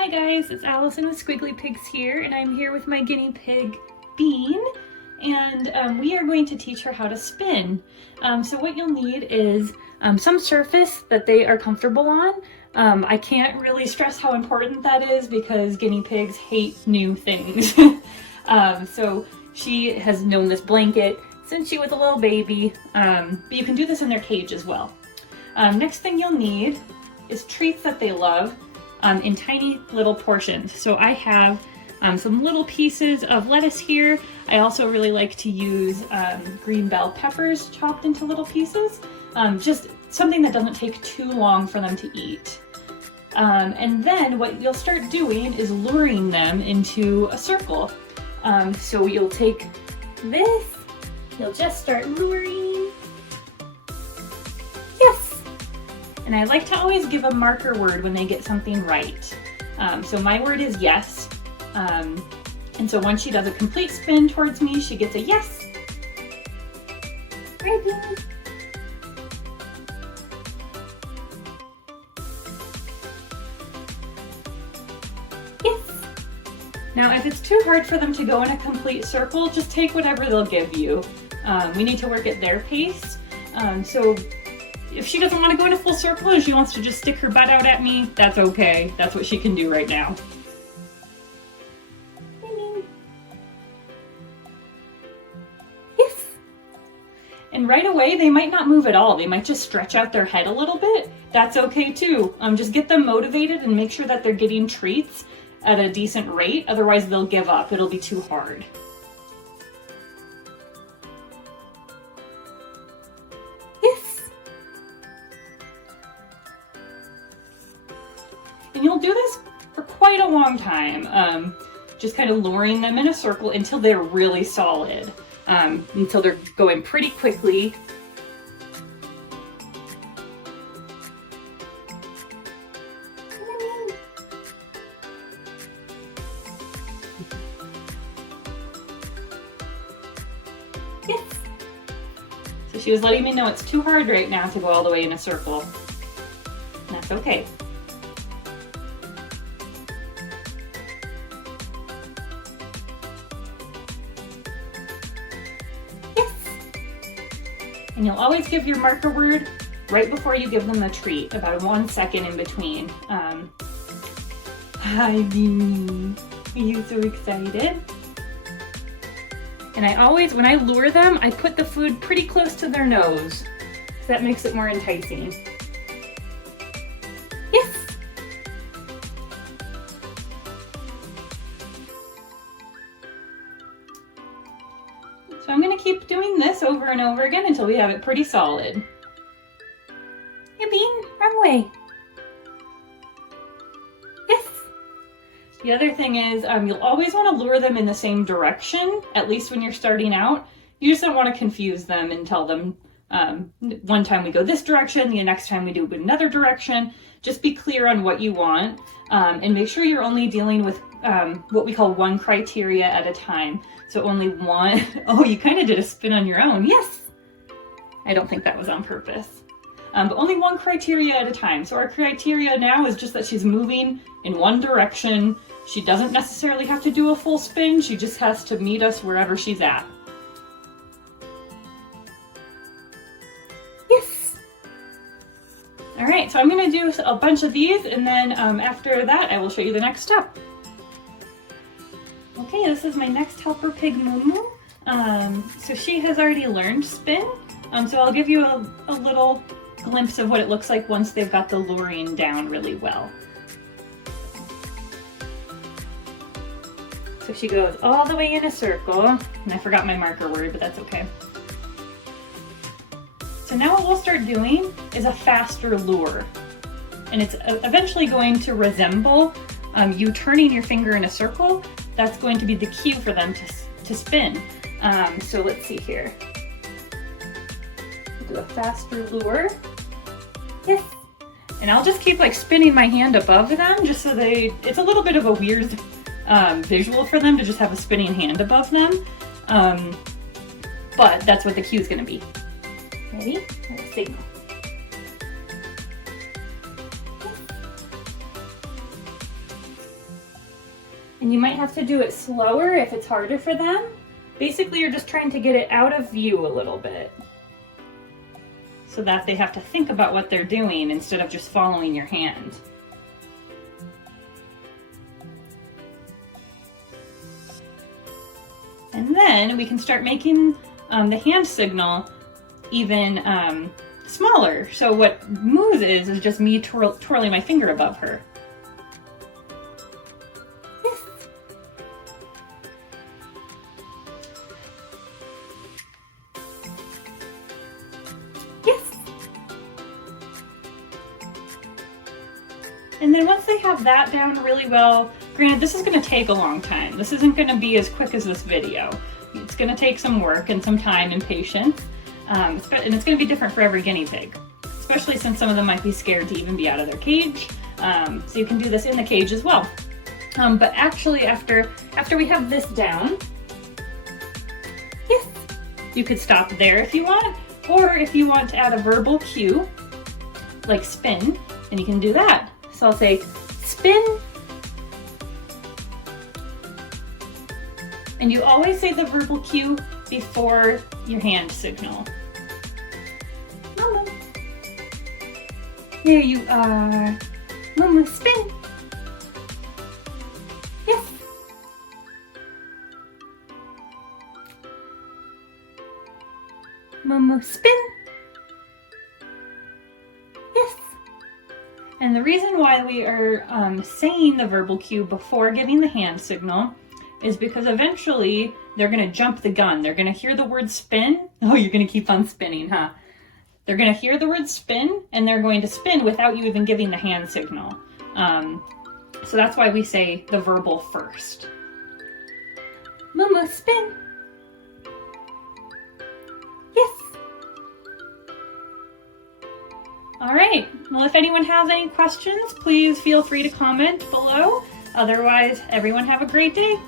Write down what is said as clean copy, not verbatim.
Hi guys, it's Allison with Squiggly Pigs here, and I'm here with my guinea pig, Bean, and we are going to teach her how to spin. So what you'll need is some surface that they are comfortable on. I can't really stress how important that is because guinea pigs hate new things. So she has known this blanket since she was a little baby, but you can do this in their cage as well. Next thing you'll need is treats that they love. In tiny little portions. So I have some little pieces of lettuce here. I also really like to use green bell peppers chopped into little pieces. Just something that doesn't take too long for them to eat. And then what you'll start doing is luring them into a circle. So you'll take this, you'll just start luring. Yes! And I like to always give a marker word when they get something right. So my word is yes. And so once she does a complete spin towards me, she gets a yes. Right, Bean? Yes. Now, if it's too hard for them to go in a complete circle, just take whatever they'll give you. We need to work at their pace. So if she doesn't want to go in a full circle and she wants to just stick her butt out at me, that's okay. That's what she can do right now. Yes. And right away, they might not move at all. They might just stretch out their head a little bit. That's okay too. Just get them motivated and make sure that they're getting treats at a decent rate. Otherwise, they'll give up. It'll be too hard. And you'll do this for quite a long time, just kind of luring them in a circle until they're really solid, until they're going pretty quickly. Yes. So she was letting me know it's too hard right now to go all the way in a circle. And that's okay. And you'll always give your marker word right before you give them a treat, about 1 second in between. Hi, Beanie. Are you so excited? And I always, when I lure them, I put the food pretty close to their nose, because that makes it more enticing. Yes! So I'm going to keep doing this over and over again until we have it pretty solid. Hey, Bean, wrong way. Yes. The other thing is you'll always want to lure them in the same direction, at least when you're starting out. You just don't want to confuse them and tell them one time we go this direction, the next time we do another direction. Just be clear on what you want and make sure you're only dealing with what we call one criteria at a time. So only one. Oh, you kind of did a spin on your own. Yes. I don't think that was on purpose. But only one criteria at a time. So our criteria now is just that she's moving in one direction. She doesn't necessarily have to do a full spin. She just has to meet us wherever she's at. Yes. All right, so I'm going to do a bunch of these, and then after that, I will show you the next step. Okay, this is my next helper pig, Moo. So she has already learned spin. So I'll give you a little glimpse of what it looks like once they've got the luring down really well. So she goes all the way in a circle, and I forgot my marker word, but that's okay. So now what we'll start doing is a faster lure. And it's eventually going to resemble you turning your finger in a circle. That's going to be the cue for them to spin. So let's see here. We'll do a faster lure. Yes. And I'll just keep like spinning my hand above them just so it's a little bit of a weird visual for them to just have a spinning hand above them. But that's what the cue is going to be. Ready? Let's see. And you might have to do it slower if it's harder for them. Basically, you're just trying to get it out of view a little bit so that they have to think about what they're doing instead of just following your hand. And then we can start making the hand signal even smaller. So what moves is just me twirling my finger above her. And then once they have that down really well, granted this is going to take a long time. This isn't going to be as quick as this video. It's going to take some work and some time and patience. And it's going to be different for every guinea pig, especially since some of them might be scared to even be out of their cage. So you can do this in the cage as well. But actually after we have this down, yes, you could stop there if you want, or if you want to add a verbal cue, like spin, and you can do that. So I'll say, spin. And you always say the verbal cue before your hand signal. Mama. There you are. Mama, spin. Yes. Mama, spin. Yes. And the reason why we are saying the verbal cue before giving the hand signal is because eventually they're going to jump the gun. They're going to hear the word spin. Oh, you're going to keep on spinning, huh? They're going to hear the word spin, and they're going to spin without you even giving the hand signal. So that's why we say the verbal first. Mama, spin. Yes. All right, well, if anyone has any questions, please feel free to comment below. Otherwise, everyone have a great day.